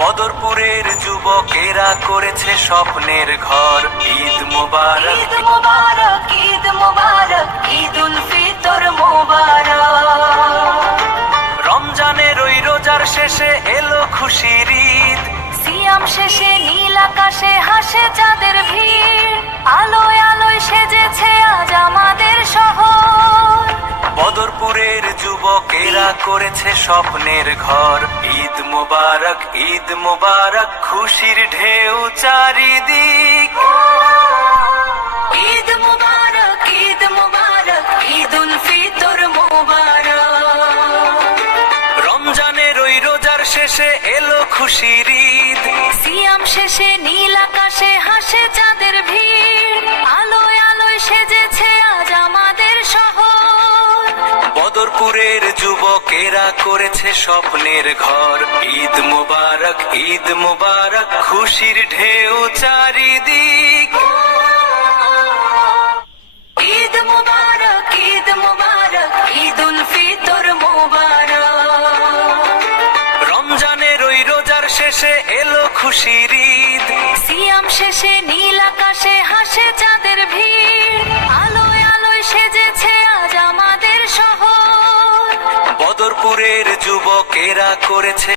বদরপুরের যুবকেরা করেছে স্বপ্নের ঘর। ঈদ মোবারক, ঈদ মোবারক, ঈদ মোবারক, ঈদ উল ফিতর মোবারক। রমজানের ওই রোজার শেষে এলো খুশির ঈদ। সিয়াম শেষে নীল আকাশে হাসে চাঁদের ভিড়, আলোয় আলোয় সেজেছে আজ আমাদের শহর। বদরপুরের যুবকেরা করেছে স্বপ্নের ঘর। ঈদ মোবারক, ঈদ মোবারক, খুশির ঢেউ চারিদিক। ঈদ মোবারক, ঈদ মোবারক, ঈদ উল ফিতর মোবারক। রমজানের ওই রোজার শেষে এলো খুশির ঈদ। সিয়াম শেষে নীল আকাশে হাসে চাঁদের ভিড়, আলোয় আলোয় সেজেছে আজ আমাদের শহর। বদরপুরের যুবকেরা করেছে স্বপ্নের ঘর। ঈদ মোবারক, ঈদ মোবারক, খুশির ঢেউ চারিদিক। ঈদ মোবারক, ঈদ মোবারক, ঈদ উল ফিতর মোবারক। রমজানের ওই রোজার শেষে এলো খুশির ঈদ। সিয়াম শেষে নীল আকাশে হাসে চাঁদের ভিড়, আলোয় আলোয় সেজেছে আজ আমাদের শহর। বদরপুরের যুবকেরা করেছে